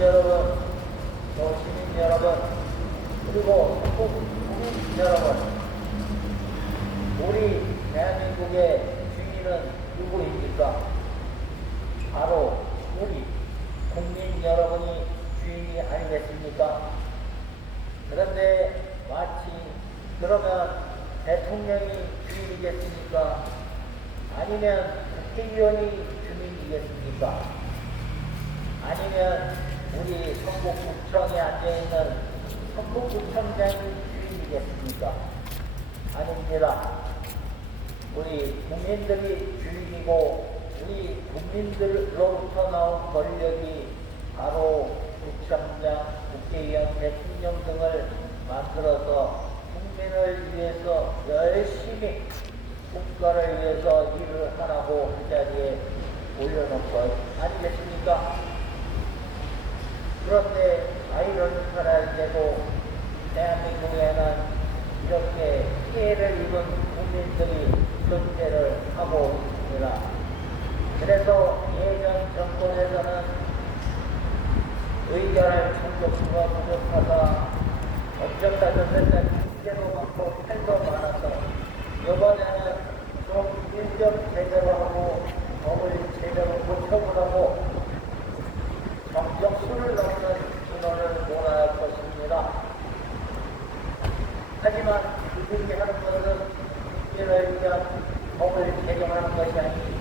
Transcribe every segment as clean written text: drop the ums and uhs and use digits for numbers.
여러분, 또 시민 여러분, 그리고 국민 여러분, 우리 대한민국의 주인은 누구입니까? 바로 우리 국민 여러분이 주인이 아니겠습니까? 그런데 마치 그러면 대통령이 주인이겠습니까? 아니면 국회의원이 주인이겠습니까? 아니면 우리 성북구청에 앉아있는 성북구청장이 주인이겠습니까? 아닙니다. 우리 국민들이 주인이고 우리 국민들로부터 나온 권력이 바로 구청장, 국회의원, 대통령 등을 만들어서 국민을 위해서 열심히 국가를 위해서 일을 하라고 그 자리에 올려놓은 것 아니겠습니까? 그런데 아이러니컬하게도 대한민국에는 이렇게 피해를 입은 국민들이 존재를 하고 있습니다. 그래서 예전 정권에서는 의견을 충족수가 부족하다, 어쩌다 저쩌다 징계도 많고 탈도 많아서 이번에는 좀 일정 제대로 하고 법을 제대로 고쳐보라고 정적수를 넘는 민원을 몰아야 할 것입니다. 하지만 그들이 하는 것은 국민을 위한 법을 제정하는 것이 아니니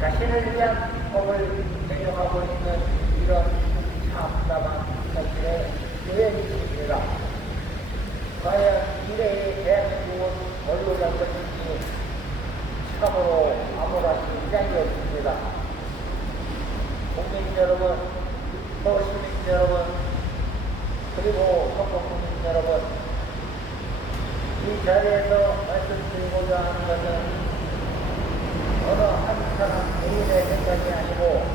자신을 위한 법을 제정하고 있는 이런 참담한 사실의 유행입니다. 과연 미래의 대한민국은 어디로 갈 것인지 참으로 아무런 인장이 없습니다. 국민 여러분, 또 시민 여러분, 그리고 성북국민 여러분, 이 자리에서 말씀드리고자 하는 것은 어느 한 사람 개인의 생각이 아니고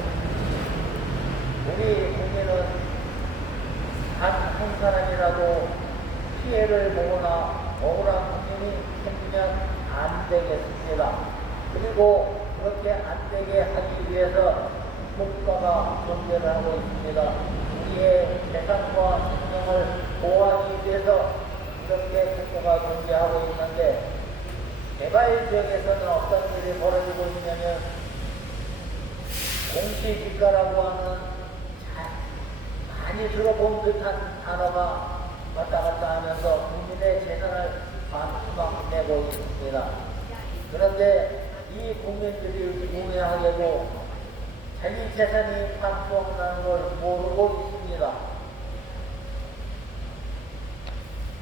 우리 국민은 단 한 사람이라도 피해를 보거나 억울한 국민이 생기면 안 되겠습니다. 그리고 그렇게 안 되게 하기 위해서 국가가 존재를 하고 있습니다. 우리의 재산과 생명을 보호하기 위해서 이렇게 국가가 존재하고 있는데 개발 지역에서는 어떤 일이 벌어지고 있냐면 공시지가라고 하는 많이 들어본 듯한 단어가 왔다 갔다 하면서 국민의 재산을 반토막 내고 있습니다. 그런데 이 국민들이 무해하게도 자기 재산이 반토막 나는 걸 모르고 있습니다.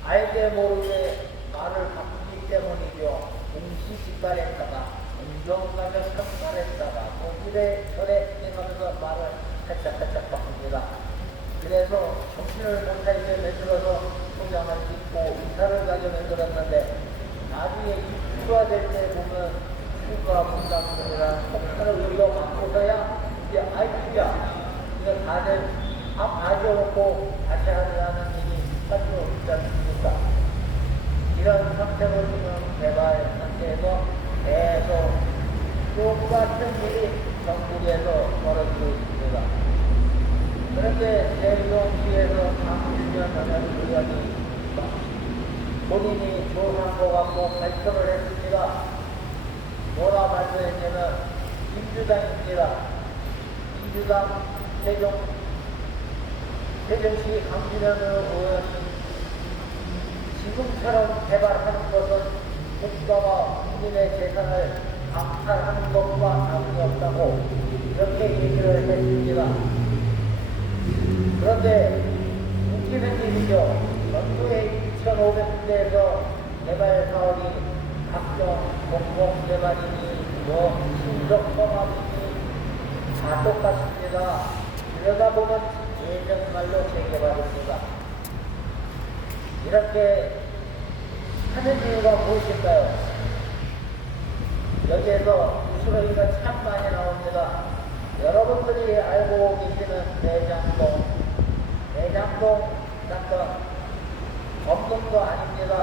알게 모르게 말을 바꾸기 때문이죠. 공시지가랬다가 운정가면 성가랬다가 이래 저래 해가면서 말을 살짝 바꿉니다. 그래서 정신을 못할 때 만들어서 소장을 짓고 이사를 가져 만들었는데 나중에 입주가 될 때 보면 추가 분담금이라는 폭탄을 우리가 바꿔서야 이제 아이야 이거 다들 밥 가져놓고 다시 하려는 일이 빠지고 있지 않습니까? 이런 상태로 지금 개발 상태에서 계속 똑같은 일이 전국에서 벌어지고 있습니다. 그런데 세종시에서 강준현 의원이 본인이 조사한 것 같고 발표를 했습니다. 뭐라 발표했냐면 민주당입니다. 민주당 세종시 강준현 의원이 지금처럼 개발하는 것은 국가가 국민의 재산을 박탈하는 것과 다름이 없다고 이렇게 얘기를 했습니다. 그런데 웃기는 일이죠. 전국의 2,500군데에서 개발 사업이 각종 공공개발이니 신속통합이니 다 똑같습니다. 그러다 보면 예전말로 재개발입니다. 이렇게 하는 이유가 무엇일까요? 여기에서 우스러기가 참 많이 나옵니다. 여러분들이 알고 계시는 대장동 사건 없는 거 아닙니다.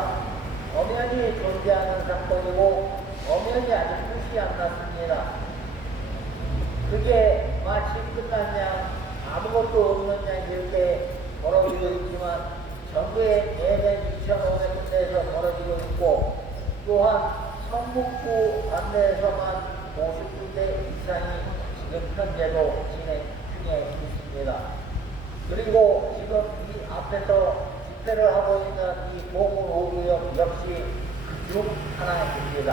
엄연히 존재하는 사건이고 엄연히 아직 끝이 안 났습니다. 그게 마치 끝났냐? 아무것도 없는 양 이렇게 벌어지고 있지만 전국에 매년 2,500군데에서 벌어지고 있고 또한 성북구 안내에서만 50군데 이상이 지금 현재도 진행 중에 있습니다. 그리고 지금 이 앞에서 집회를 하고 있는 이 보문 5구역 역시 그중 하나입니다.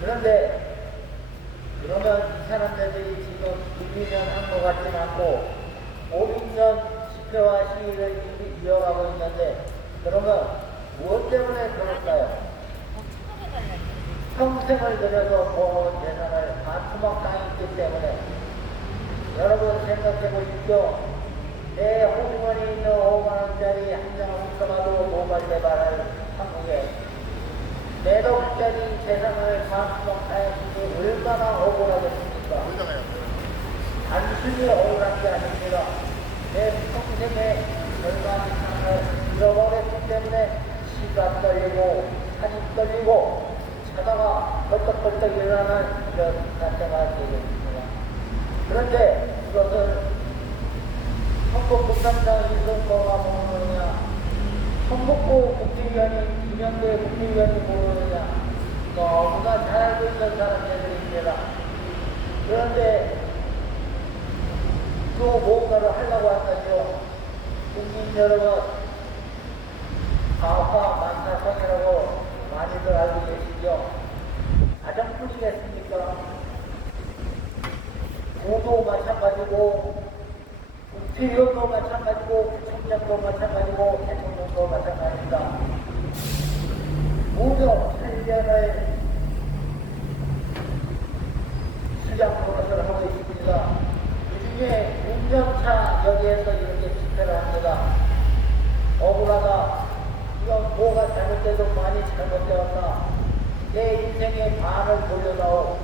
그런데 그러면 이 사람들이 지금 1, 2년 한 것 같진 않고 5, 6년 집회와 시위를 이어가고 있는데 그러면 무엇 때문에 그럴까요? 평생을 들여서 모은 재산을 다 투막당했기 때문에 여러분 생각해 보십시오. 내 호주머니에 있는 5만원짜리 한 장을 훔쳐가도 모발 개발을 한국에 내 돈짜리 재산을 다 투막당했으니 얼마나 억울하겠습니까? 단순히 억울한 게 아닙니다. 내 평생의 절반 이상을 잃어버렸기 때문에 시가 떨리고 산이 떨리고 자다가 벌떡벌떡 일어나는 이런 사태가 되겠습니다. 그런데 이것을 헌법국감장 이승호가 모르느냐, 헌법부 국회의원이 김영대 국회의원이 모르느냐, 너무나 잘 알고 있는 사람들입니다. 그런데 또 뭔가를 하려고 한다죠. 국민 여러분, 가파 만사성이라고 많이들 알고 계시죠? 가정뿐이겠습니까? 구도 마찬가지고, 국회의원도 마찬가지고, 부총장도 마찬가지고, 대통령도 마찬가지입니다. 무려 8년을 수장 노릇을 하고 있습니다. 그중에 6년차 여기에서 이렇게 집회를 합니다. 억울하다. 이건 뭐가 잘못돼도 많이 잘못되었다. 내 인생의 반을 돌려다오.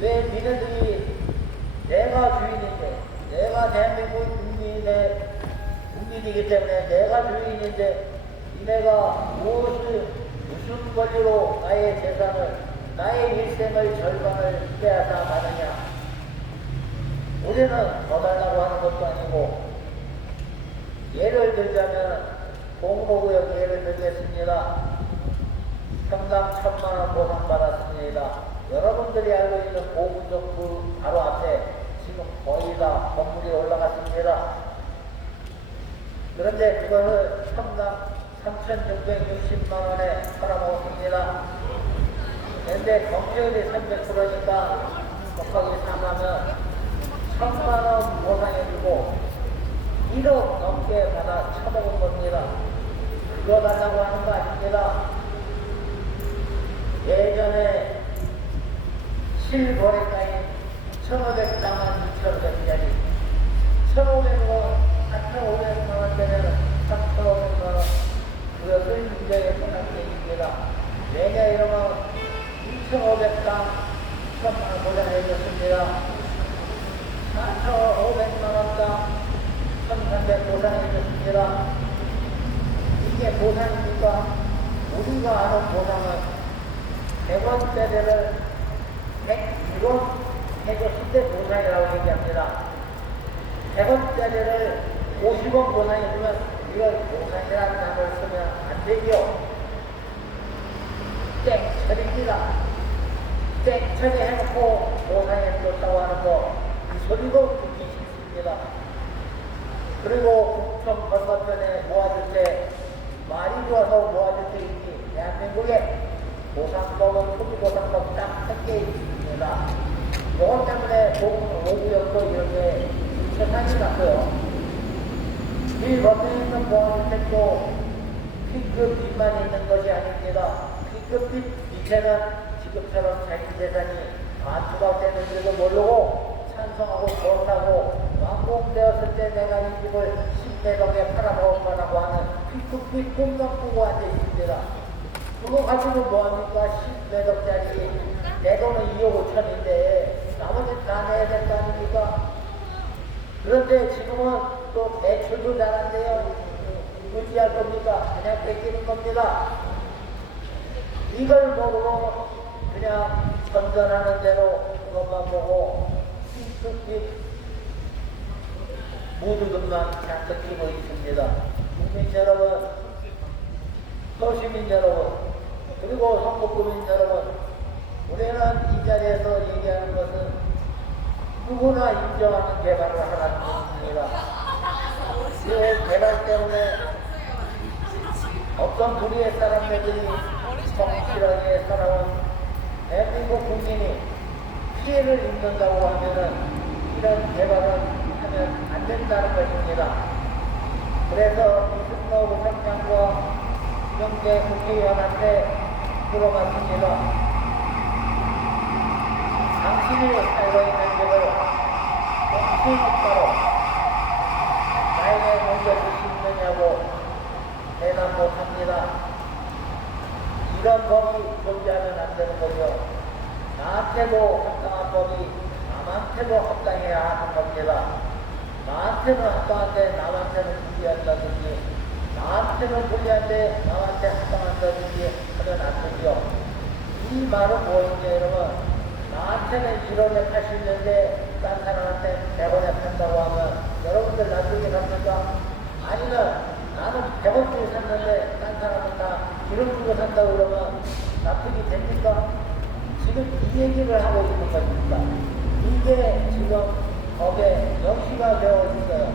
왜 니네들이 내가 주인인데, 내가 대한민국 국민이기 때문에 내가 주인인데 니네가 무슨 권리로 나의 재산을, 나의 일생의 절반을 빼앗아 가느냐. 우리는 더 달라고 하는 것도 아니고, 예를 들자면 공로구역 예를 들겠습니다. 평당 1,000만원 보상받았습니다. 여러분들이 알고 있는 보문역 그 바로 앞에 지금 거의 다 건물이 올라갔습니다. 그런데 그것을 평당 3,660만원에 팔아먹었습니다. 그런데 경제율이 300%니까 거기 사면 1,000만원 보상해주고 1억 넘게 받아 쳐먹은 겁니다. 그거 달라고 하는 거 아닙니다. 예전에 실거래가인 1,500당한 2,500짜리 1,500원, 4,500만원 되면 3,500만원 그것을 문제에 보상해줍니다. 왜냐 이러면 2,500당 1,000만원 보장해줬습니다. 4,500만원당 1,300 보상해줬습니다. 이게 보상입니까? 우리가 아는 보상은 100원짜리를 101원 해줬을 때 보상이라고 얘기합니다. 100원짜리를 50원 보상해주면 이걸 보상이라는 단어를 쓰면 안 되죠. 땡처리입니다. 땡처리 해놓고 보상해줬다고 하는 거, 이 소리도 듣기 싫습니다. 그리고 국청 건너편에 모아줄 때, 말이 좋아서 모아줄 때 있지, 대한민국에 보상법은 토지보상법 딱 3개 있습니다. 이것 때문에 보문 5구역도 이렇게 세상이 났어요. 이 겉에 있는 보안주택도 B급 빚만 있는 것이 아닙니다. B급 빚 밑에는 지금처럼 자기 재산이 반투박되는지도 모르고 찬성하고 좋다고 완공되었을 때 내가 이 집을 10매덕에 팔아먹을 거라고 하는 B급 빚 꿈만 꾸고 앉아 있습니다. 그거 가지고 뭐합니까? 10매덕짜리 내 돈은 2억 5천인데 나머지 다 내야 될 거 아닙니까? 그런데 지금은 또 대출도 잘한대요. 유지할 겁니까? 그냥 뺏기는 겁니다. 이걸 모르고 그냥 전전하는 대로 그것만 보고 빚 모두들만 잘 느끼고 있습니다. 국민 여러분, 서시민 여러분, 그리고 선거구민 여러분, 우리는 이 자리에서 얘기하는 것은 누구나 인정하는 개발을 하라는 것입니다. 그 개발 때문에 어떤 무리의 사람들이 성실하게 살아온 대한민국 국민이 피해를 입는다고 하면은 이런 개발을 하면 안 된다는 것입니다. 그래서 이승로 부총장과 이명재 국회의원한테 물어봤습니다. 당신이 살고 있는 집을 공시지가로 나에게 넘겨줄 수 있느냐고 대답 못합니다. 이런 법이 존재하면 안 되는 거죠. 나한테도 합당한 법이 남한테도 합당해야 하는 겁니다. 나한테는 합당한데 남한테는 불리한다든지, 나한테는 불리한데 남한테 합당한다든지 하면 안 되죠. 이 말은 무엇이냐 여러분? 나한테는 1원에 80년대 딴 사람한테 100원에 판다고 하면 여러분들 나중에 삽니까? 아니면 나는 100원 주고 샀는데 딴 사람은 다 1원 주고 산다고 그러면 납득이 됩니까? 지금 이 얘기를 하고 있는 겁니다. 이게 지금 법에 명시가 되어 있어요.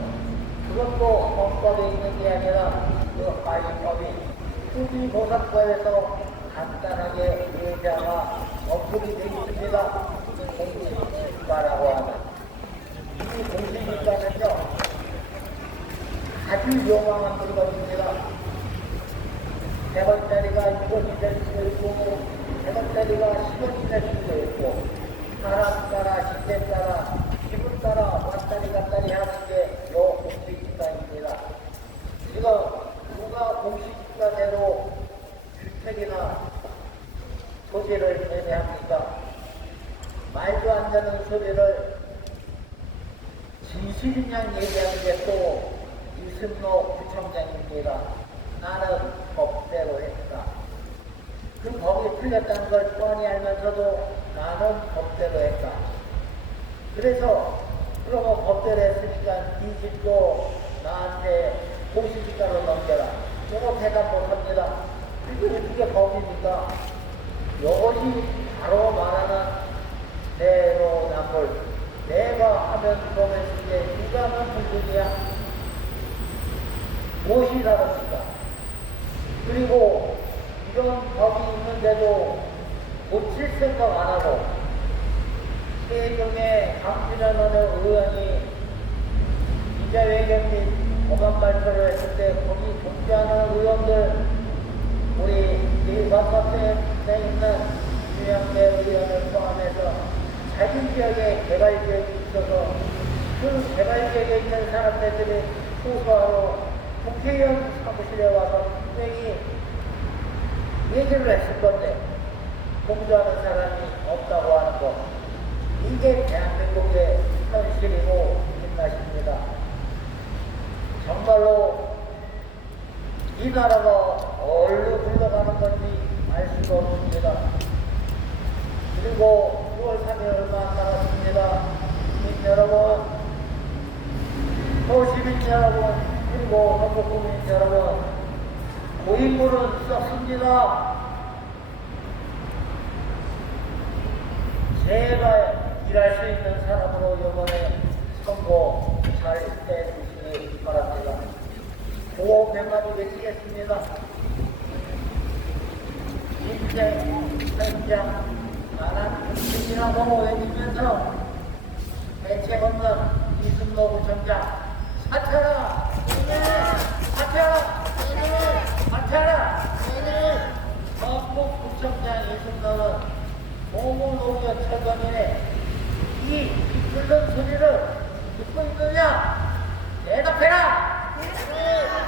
그것도 헌법에 있는 게 아니라 그 관리법이 수비보상법에서 간단하게 예자가 언급이 되어 있습니다. 공시지가라고 하는. 이 공시지가는요, 아주 요망한 물건입니다. 100원짜리가 6원이 될 수도 있고, 100원짜리가 10원이 될 수도 있고, 사람 따라, 시대 따라, 기분 따라 왔다리 갔다리 하는 게 요 공시지가입니다. 지금 누가 공시지가대로 주택이나 토지를 매매합니까? 말도 안 되는 소리를 진실인 양 얘기하는 게 또 이승로 부총장입니다. 나는 법대로 했다. 그 법이 틀렸다는 걸 뻔히 알면서도 나는 법대로 했다. 그래서 그러면 법대로 했으니까 이 집도 나한테 공시지가로 넘겨라. 이거 대답 못합니다. 그게 법입니까? 이것이 바로 말하는 내로남불. 내가 하면 보면서 누가 하면 불법이야? 무엇이 다릅니까? 그리고 이런 법이 있는데도 고칠 생각 안 하고 세종의 강진환원의 의원이 기자회견 및 법안 발표를 했을 때 거기 존재하는 의원들 우리 대법원에 있는 유영배 의원을 포함해서 자기 지역에 개발 지역이 있어서 그 개발 지역에 있는 사람들이 호소하러 국회의원 사무실에 와서 분명히 얘기를 했을 건데 공부하는 사람이 없다고 하는 것. 이게 대한민국의 현실이고 빛나십니다. 정말로 이 나라가 어디로 흘러가는 건지 알 수가 없습니다. 그리고 6월 3일 얼마 안 남았습니다. 국민 여러분, 서시민 여러분, 그리고 한국국민 여러분, 고인물은 썩습니다. 제가 일할 수 있는 사람으로 이번에 선거 잘 해주시기 바랍니다. 구호 몇 마디 외치겠습니다. 인생, 현장, 나란 국민이라고 외치면서 대책 없는 이승로 부총장 사퇴하라! 사퇴하라! 사퇴하라! 전국부총장 이승로는 공무노무현 철거민의 이 비틀는 소리를 듣고 있느냐? 대답해라!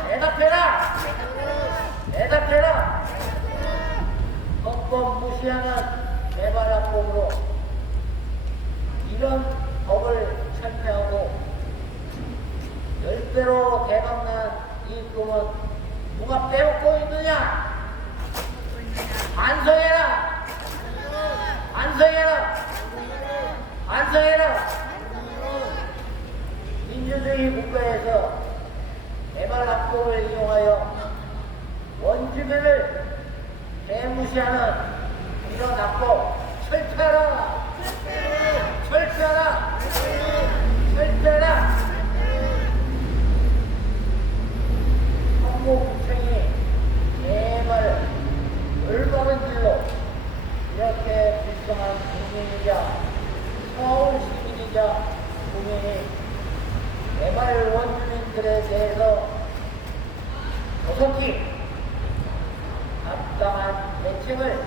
대답해라! 대답해라! 헌법 무시하는 개발합법으로 이런 법을 철폐하고 10배로 대박난 이 꿈은 누가 빼먹고 있느냐? 반성해라! 반성해라! 반성해라! 민주 민주주의 국가에서 개발합법을 이용하여 원주민을 대무시하는 이런 합법 철폐하라! 철폐하라! 철폐하라! 한국구청이 제발 올바른 길로 이렇게 불쌍한 국민이자 서울 시민이자 국민이 개발 원주민들에 대해서 조속히 합당한 대책을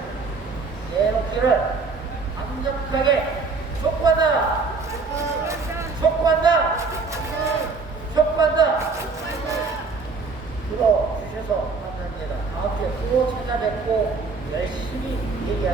내놓기를 강력하게 촉구한다! 촉구한다! 촉구한다! 들어주셔서 감사합니다. 다음 주에 또 찾아뵙고 열심히 얘기하겠습니다.